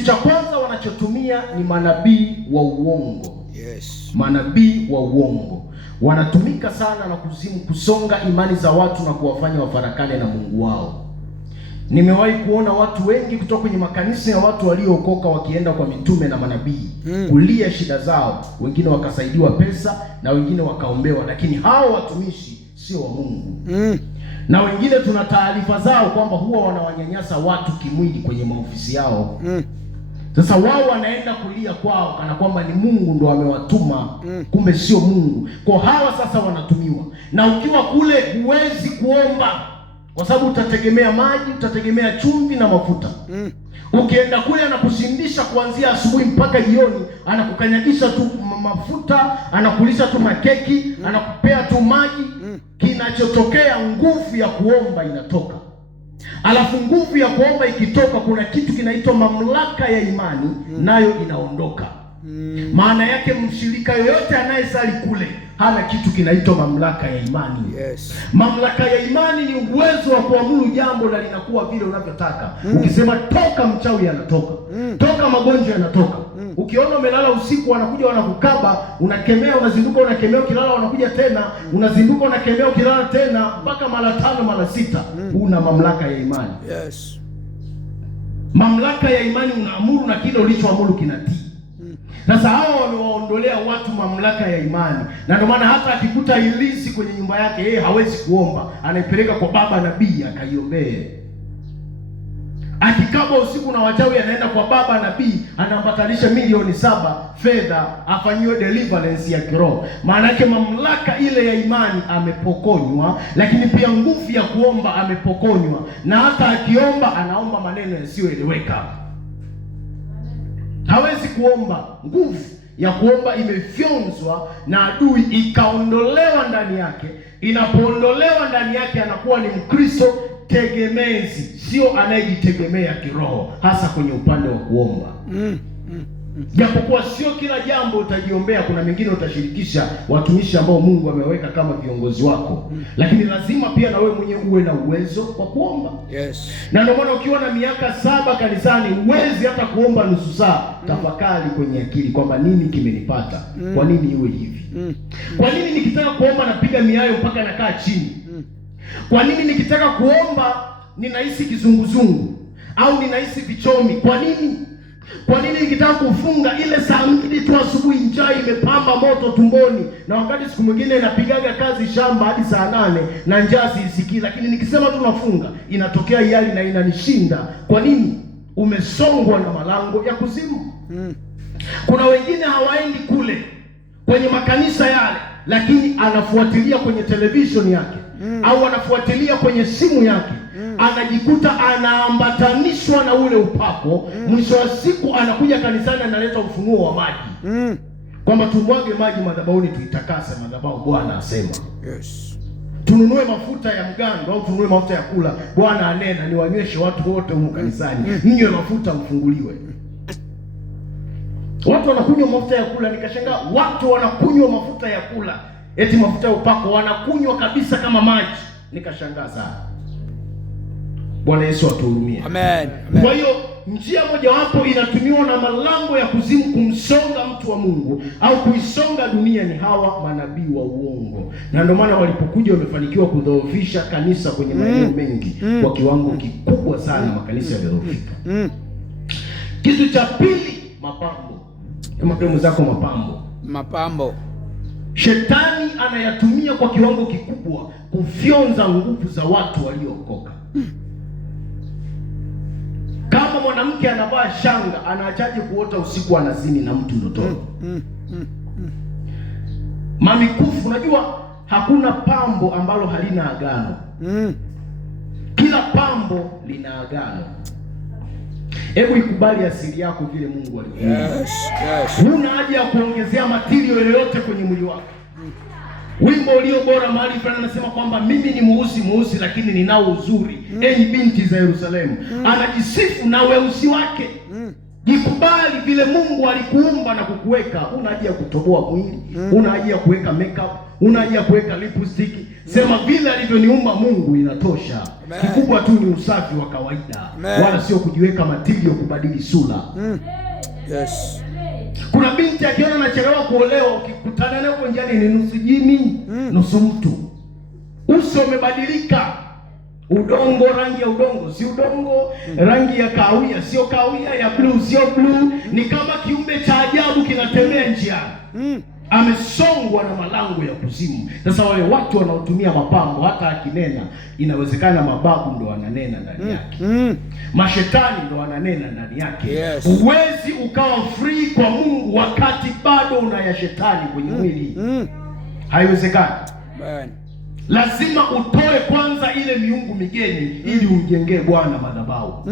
Kitu cha kwanza wanachotumia ni manabii wa uongo. Yes. Manabii wa uongo wanatumika sana na kuzimu kusonga imani za watu na kuwafanya wafarakane na Mungu wao. Nimewahi kuona watu wengi kutoka kwenye makanisa ya watu waliookoka wakienda kwa mitume na manabii kulia shida zao, wengine wakasaidiwa pesa na wengine wakaombewa, lakini hao watumishi sio wa Mungu. Na wengine tuna taarifa zao kwamba huwa wanawanyanyasa watu kimwili kwenye maofisi yao. Sasa wao wanaenda kulia kwao kana kwamba ni Mungu ndo amewatuma, kumbe sio Mungu. Kwa hawa sasa wanatumiwa. Na ukiwa kule huwezi kuomba kwa sababu utategemea maji, utategemea chumvi na mafuta. Ukienda kule anakushindisha kuanzia asubuhi mpaka jioni, anakukanyagisha tu mafuta, anakulisha tu makeki, anakupea tu maji. Kinachotokea, nguvu ya kuomba inatoka. Alafu nguvu ya kuomba ikitoka, kuna kitu kinaitwa mamlaka ya imani, nayo inaondoka. Maana yake mshirika yoyote anayesali kule hana kitu kinaitwa mamlaka ya imani. Yes. Mamlaka ya imani ni uwezo wa kuamuru jambo na linakuwa vile unavyotaka. Ukisema toka, mchawi anatoka. Toka, magonjwa yanatoka. Ukiona umelala usiku wanakuja wanakukaba, unakemea, unazinduka, unakemea, ukilala wanakuja tena, unazinduka, unakemea, ukilala tena, mpaka mara 5 mara 6. Una mamlaka ya imani. Yes. Mamlaka ya imani, unaamuru na kile ulichoamuru kinatii. Sasa hao wamewaondolea watu mamlaka ya imani, na ndio maana hata akikuta ilisi kwenye nyumba yake yeye hawezi kuomba, anaipeleka kwa baba nabii akaiombee. Akikaba usiku na wachawi, anaenda kwa baba nabii, anaambatanisha milioni 7 fedha afanyiwe deliverance ya kiroho. Maana yake mamlaka ile ya imani amepokonywa, lakini pia nguvu ya kuomba amepokonywa, na hata akiomba anaomba maneno yasiyoeleweka. Hawezi kuomba. Nguvu ya kuomba imefyonzwa na adui, ikaondolewa ndani yake. Inapoondolewa ndani yake, anakuwa ni Mkristo tegemezi, sio anayejitegemea kiroho, hasa kwenye upande wa kuomba. Japokuwa sio kila jambo utajiombea, kuna mengine utashirikisha watumishi ambao Mungu ameweka kama viongozi wako. Lakini lazima pia na wewe mwenyewe uwe na uwezo wa kuomba. Yes. Na ndio maana ukiwa na miaka 7 kanisani uwezi hata kuomba nusu saa. Tafakari kwenye akili kwamba nini kimenipata? Kwa nini iwe hivi? Kwa nini nikitaka kuomba napiga miayo mpaka nakaa chini? Kwa nini nikitaka kuomba ninahisi kizunguzungu au ninahisi vichomi? Kwa nini? Kwa nini nikitaka kufunga ile saa 2 tu asubuhi, njaa imepamba moto tumboni, na wakati siku mwingine napigaga kazi shamba hadi saa 8 na njaa siisikii, lakini nikisema tu nafunga inatokea yali na inanishinda? Kwa nini? Umesongwa na malango ya kuzimu. Kuna wengine hawaendi kule kwenye makanisa yale, lakini anafuatilia kwenye television yake au anafuatilia kwenye simu yake. Anajikuta anaambatanishwa na ule upako. Mwisho wa siku anakuja kanisani, analeta ufunuo wa maji, kwamba tumwage maji madhabahuni tuitakase madhabahu, Bwana asema. Yes. Tununue mafuta ya mgando au tununue mafuta ya kula, Bwana anena niwanyweshe watu wote huko kanisani, mnywe mafuta mfunguliwe. Watu wanakunywa mafuta ya kula, nikashangaa watu wanakunywa mafuta ya kula, eti mafuta ya upako wanakunywa kabisa kama maji, nikashangaa sana. Bwana Yesu atuhurumie. Amen. Kwa hiyo njia mojawapo inatumiwa na malango ya kuzimu kumsonga mtu wa Mungu au kuisonga dunia ni hawa manabii wa uongo. Na ndio maana walipokuja wamefanikiwa kudhoofisha kanisa kwenye maeneo mengi kwa kiwango kikubwa sana, makanisa yalidhoofika. Kitu cha pili, mapambo. Hebu zako mapambo. Shetani anayatumia kwa kiwango kikubwa kufyonza nguvu za watu waliookoka. Kama mwanamke anavaa shanga, anaachaje kuota usiku anazini na mtu ndotoni? Mamikufu, unajua hakuna pambo ambalo halina agano. Kila pambo lina agano. Hebu ikubali asili yako vile Mungu alikuumba. Yes. Huna haja ya kuongezea material yoyote kwenye mwili wako. Wimbo ulio bora mahali fulani anasema kwamba mimi ni mweusi lakini ninao uzuri. Enyi binti za Yerusalemu. Anajisifu na weusi wake. Jikubali vile Mungu alikuumba na kukuweka. Una haja ya kutoboa mwili, una haja ya kuweka makeup, una haja ya kuweka lipstick. Sema vile alivyoniumba Mungu inatosha. Kikubwa tu ni usafi wa kawaida. Wala sio kujiweka matirio kubadili sura. Yes. Kuna binti akiona anachelewa kuolewa, ukikutana naye kwa njiani ni nusu jini, nusu mtu. Uso umebadilika. Udongo, rangi ya udongo si udongo, rangi ya kahawia sio kahawia, ya blue sio blue. Ni kama kiumbe cha ajabu kinatembea njiani. Amesongwa na malango ya kuzimu. Sasa wale watu wanaotumia mapambo, hata akinena inawezekana mababu ndo wananena ndani yake. Mashetani ndo wananena ndani yake. Huwezi ukawa free kwa Mungu wakati bado una ya shetani kwenye mwili. Haiwezekani. Lazima utoe kwanza ile miungu migeni ili umjengee Bwana madhabahu.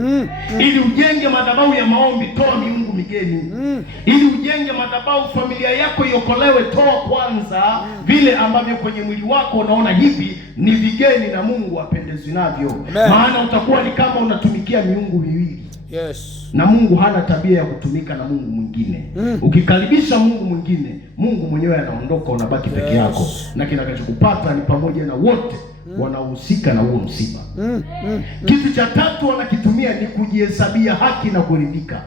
Ili ujenge madhabahu ya maombi, toa miungu migeni. Ili ujenge madhabahu familia yako iokolewe, toa kwanza vile ambavyo kwenye mwili wako unaona hivi ni vigeni na Mungu apendezwi navyo. Maana utakuwa ni kama unatumikia miungu miwili. Yes. Na Mungu hana tabia ya kutumika na Mungu mwingine. Ukikaribisha Mungu mwingine, Mungu mwenyewe anaondoka, unabaki peke yako. Na kinachokupata ni pamoja na wote wanaohusika na huo msiba. Kitu cha tatu wanakitumia ni kujihesabia haki na kuridhika.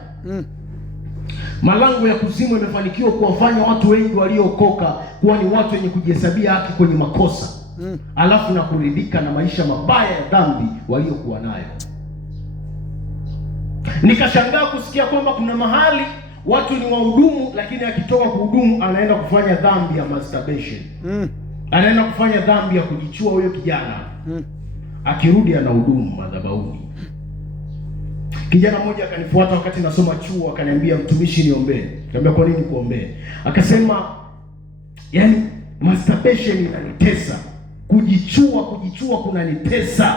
Malango ya kuzimu yamefanikiwa kuwafanya watu wengi waliookoka kuwa ni watu wenye kujihesabia haki kwenye makosa. Alafu na kuridhika na maisha mabaya ya dhambi waliokuwa nayo. Nikashangaa kusikia kwamba kuna mahali watu ni wahudumu, lakini akitoka kuhudumu anaenda kufanya dhambi ya masturbation. Anaenda kufanya dhambi ya kujichua huyo kijana. Akirudi anahudumu madhabahuni. Kijana mmoja akanifuata wakati nasoma chuo, akaniambia, mtumishi niombee. Nikamwambia kwa nini kuombee? Akasema yani masturbation inanitesa. Kujichua kunanitesa.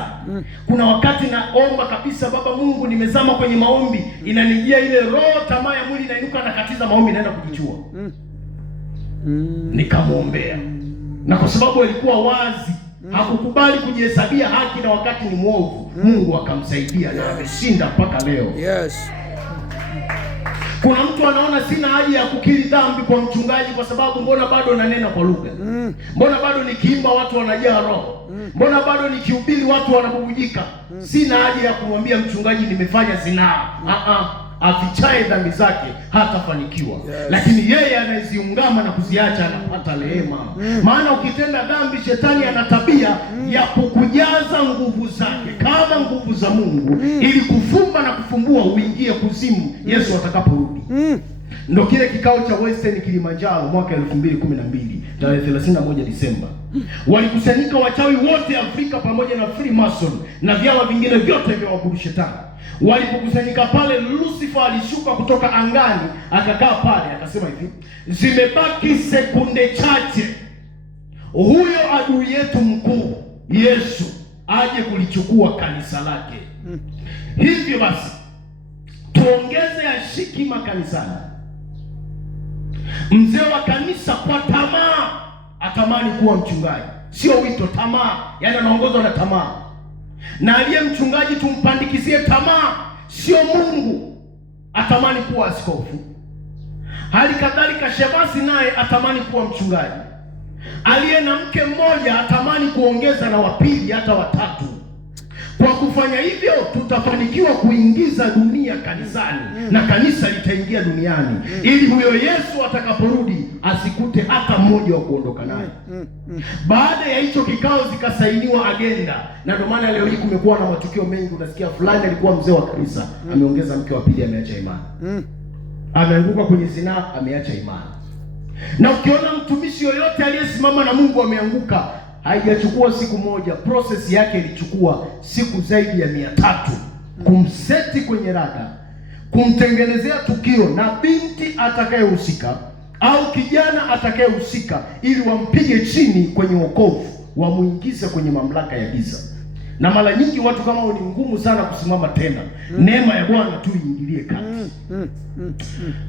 Kuna wakati naomba kabisa, Baba Mungu, nimezama kwenye maombi, inanijia ile roho, tamaa ya mwili inainuka, nakatiza maombi, naenda kujichua. Nikamwombea. Na kwa sababu alikuwa wazi, hakukubali kujihesabia haki na wakati ni mwovu, Mungu akamsaidia na ameshinda mpaka leo. Yes. Kuna mtu anaona sina haja ya kukiri dhambi kwa mchungaji kwa sababu mbona bado nanena kwa lugha? Mbona bado nikiimba watu wanajaa roho? Mbona bado nikihubiri watu wanabubujika? Sina haja ya kumwambia mchungaji nimefanya zinaa. Afichaye dhambi zake hatafanikiwa. Lakini yeye anayeziungama na kuziacha anapata rehema. Maana ukitenda dhambi, shetani ana tabia ya kukujaza nguvu zake kama nguvu za Mungu, ili kufumba na kufumbua uingie kuzimu Yesu atakaporudi. Ndio kile kikao cha Western Kilimanjaro mwaka 2012 tarehe 31 Disemba. Walikusanyika wachawi wote Afrika pamoja na Freemason na vyama vingine vyote vya waabudu shetani. Walipokusanyika pale, Lucifer alishuka kutoka angani, akakaa pale, akasema hivi, zimebaki sekunde chache huyo adui yetu mkuu Yesu aje kulichukua kanisa lake. Hivyo basi tuongeze ashiki makanisani. Mzee wa kanisa kwa tamaa atamani kuwa mchungaji, sio wito, tamaa, yani anaongozwa na tamaa. Na aliye mchungaji tumpandikizie tamaa, sio Mungu, atamani kuwa askofu. Hali kadhalika Shebasi naye atamani kuwa mchungaji. Aliye na mke mmoja atamani kuongeza na wapili hata watatu. Kwa kufanya hivyo tutafanikiwa kuingiza dunia kanisani na kanisa litaingia duniani, ili huyo Yesu atakaporudi asikute hata mmoja wa kuondoka naye. Baada ya hicho kikao zikasainiwa agenda, na ndio maana leo hii kumekuwa na matukio mengi. Unasikia fulani alikuwa mzee wa kanisa, ameongeza mke wa pili, ameacha imani. Ameanguka kwenye zinaa, ameacha imani. Na ukiona mtumishi yoyote aliyesimama na Mungu ameanguka, haijachukua siku moja, process yake ilichukua siku zaidi ya 300 kumseti kwenye rada, kumtengenezea tukio na binti atakayehusika au kijana atakayehusika, ili wampige chini kwenye wokovu, wamuingize kwenye mamlaka ya giza. Na mara nyingi watu kama hao ni ngumu sana kusimama tena. Neema ya Bwana tu iingilie kati.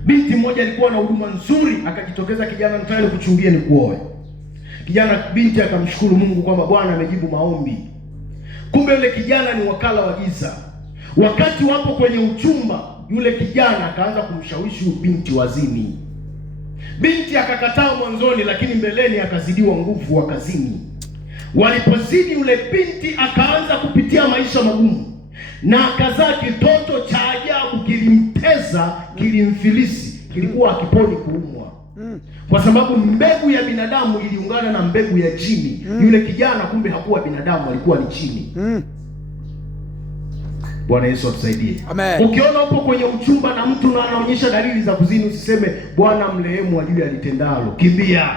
Binti mmoja alikuwa na huduma nzuri, akajitokeza kijana, nataka kuchumbia ni kuoe. Binti akamshukuru Mungu kwamba Bwana amejibu maombi. Kumbe yule kijana ni wakala wa giza. Wakati wapo kwenye uchumba, yule kijana akaanza kumshawishi binti wazini. Binti akakataa mwanzoni, lakini mbeleni akazidiwa nguvu, akazini. Walipozidi, yule binti akaanza kupitia maisha magumu na akazaa kitoto cha ajabu, kilimteza, kilimfilisi, kilikuwa akiponi kuumwa, kwa sababu mbegu ya binadamu iliungana na mbegu ya jini. Yule kijana kumbe hakuwa binadamu, alikuwa ni jini. Bwana Yesu atusaidie. Amen. Ukiona upo kwenye uchumba na mtu na anaonyesha dalili za kuzini, usiseme Bwana mrehemu, ajue alitendalo. Kimbia.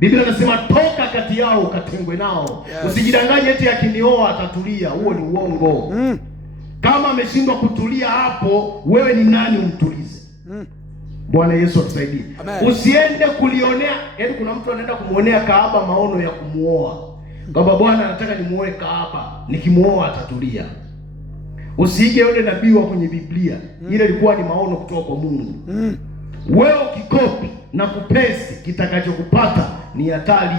Biblia inasema toka kati yao ukatengwe nao. Yes. Usijidanganye eti akinioa atatulia. Huo ni uongo. Kama ameshindwa kutulia hapo, wewe ni nani umtulize? Bwana Yesu atusaidie. Usiende kulionea, yaani kuna mtu anaenda kumuonea kahaba maono ya kumuoa. Kwamba Bwana anataka nimuoe kahaba, nikimuoa atatulia. Usiige yule nabii wa kwenye Biblia. Ile ilikuwa ni maono kutoka kwa Mungu. Wewe ukikopi na kupesi, kitakachokupata ni hatari.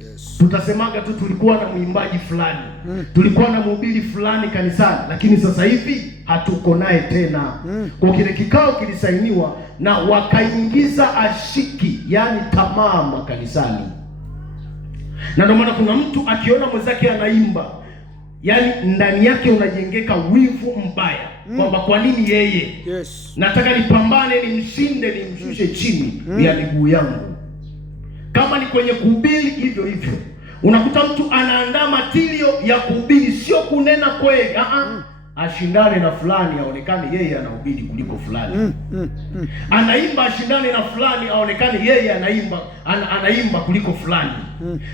Yes. Tutasemaga tu tulikuwa na mwimbaji fulani, tulikuwa na mhubiri fulani kanisani, lakini sasa hivi hatuko naye tena. Kwa kile kikao kilisainiwa na wakaingiza ashiki, yani tamaa makanisani. Na ndio maana kuna mtu akiona mwenzake anaimba, yaani ndani yake unajengeka wivu mbaya, kwamba kwa nini yeye? Yes. Nataka nipambane, nimshinde, nimshushe chini ya miguu yangu. Kama ni kwenye kuhubiri, hivyo hivyo. Unakuta mtu anaandaa matilio ya kuhubiri, sio kunena kweli. Ashindane na fulani aonekane yeye anahubiri kuliko fulani. Anaimba ashindane na fulani aonekane yeye anaimba kuliko fulani.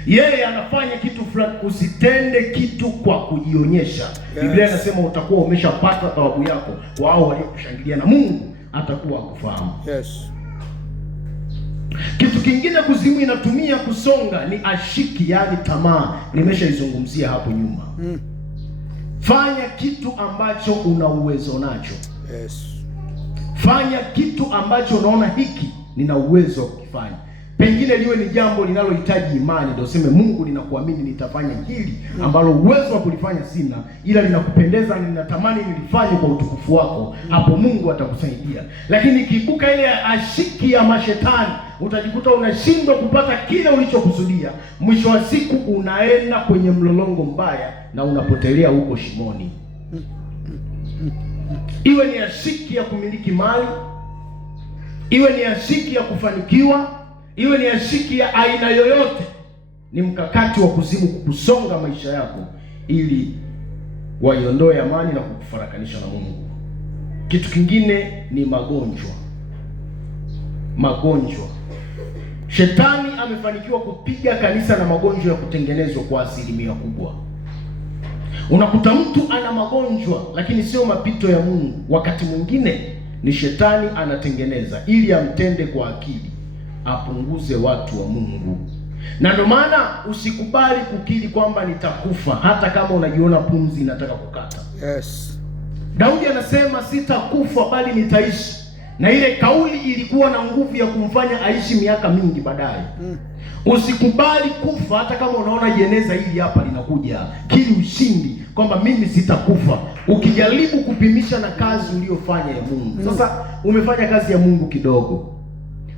Yeye anafanya kitu fulani. Usitende kitu kwa kujionyesha. Yes. Biblia inasema utakuwa umeshapata thawabu yako kwa hao waliokushangilia, na Mungu atakuwa akufahamu. Yes. Kitu kingine kuzimu inatumia kusonga ni ashiki, yani tamaa. Nimeshaizungumzia hapo nyuma. Fanya kitu ambacho una uwezo nacho. Yes. Fanya kitu ambacho unaona hiki nina uwezo wa kufanya. Pengine liwe ni jambo linalohitaji imani, ndio useme Mungu, ninakuamini nitafanya hili ambalo uwezo wa kulifanya sina, ila linakupendeza na ninatamani nilifanye kwa utukufu wako. Hapo Mungu atakusaidia. Lakini kibuka ile ashiki ya mashetani, utajikuta unashindwa kupata kile ulichokusudia. Mwisho wa siku unaenda kwenye mlolongo mbaya na unapotelea huko shimoni. Iwe ni ashiki ya kumiliki mali, iwe ni ashiki ya kufanikiwa, iwe ni ashiki ya aina yoyote, ni mkakati wa kuzimu kukusonga maisha yako ili waiondoe amani na kukufarakanisha na Mungu. Kitu kingine ni magonjwa. Magonjwa. Shetani amefanikiwa kupiga kanisa na magonjwa ya kutengenezwa kwa asilimia kubwa. Unakuta mtu ana magonjwa lakini sio mapito ya Mungu. Wakati mwingine ni shetani anatengeneza ili amtende kwa akili, apunguze watu wa Mungu. Na ndio maana usikubali kukiri kwamba nitakufa hata kama unajiona pumzi inataka kukata. Yes. Daudi anasema sitakufa bali nitaishi. Na ile kauli ilikuwa na nguvu ya kumfanya aishi miaka mingi baadaye. Usikubali kufa hata kama unaona jeneza hili hapa linakuja. Kili ushindi kwamba mimi sitakufa. Ukijaribu kupimisha na kazi uliyofanya ya Mungu. Sasa umefanya kazi ya Mungu kidogo.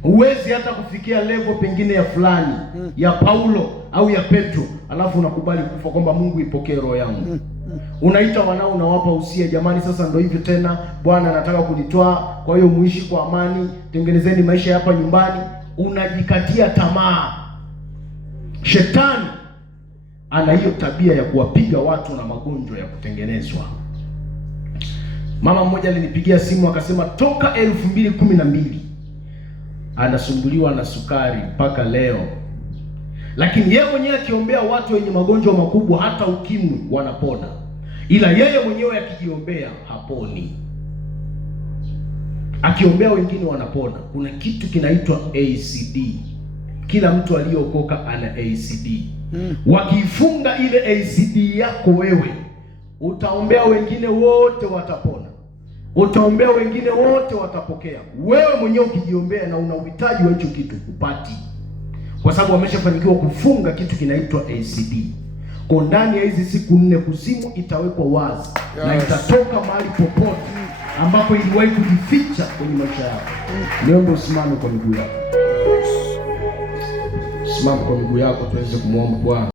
Huwezi hata kufikia level pengine ya fulani, ya Paulo au ya Petro, alafu unakubali kufa kwamba Mungu ipokee roho yangu. Unaita wanao, unawapa usia, jamani sasa ndio hivyo tena, Bwana anataka kunitoa, kwa hiyo muishi kwa amani, tengenezeni maisha hapa nyumbani. Unajikatia tamaa. Shetani ana hiyo tabia ya kuwapiga watu na magonjwa ya kutengenezwa. Mama mmoja alinipigia simu akasema toka 2012 anasumbuliwa na sukari mpaka leo. Lakini yeye mwenyewe akiombea watu wenye magonjwa makubwa, hata ukimwi wanapona, ila yeye mwenyewe akijiombea haponi. Akiombea wengine wanapona. Kuna kitu kinaitwa ACD. Kila mtu aliyeokoka ana ACD. Wakifunga ile ACD yako wewe, utaombea wengine wote watapona. Utaombea wengine wote watapokea. Wewe mwenyewe ukijiombea na una uhitaji wa hicho kitu upati. Kwa sababu wameshafanikiwa kufunga kitu kinaitwa ACD. Kwa ndani ya hizi siku 4 kuzimu itawekwa wazi, na itatoka mahali popote ambapo iliwahi kujificha kwenye maisha yako. Niombe usimame kwa miguu yako. Simama kwa miguu yako tuweze kumwomba Bwana.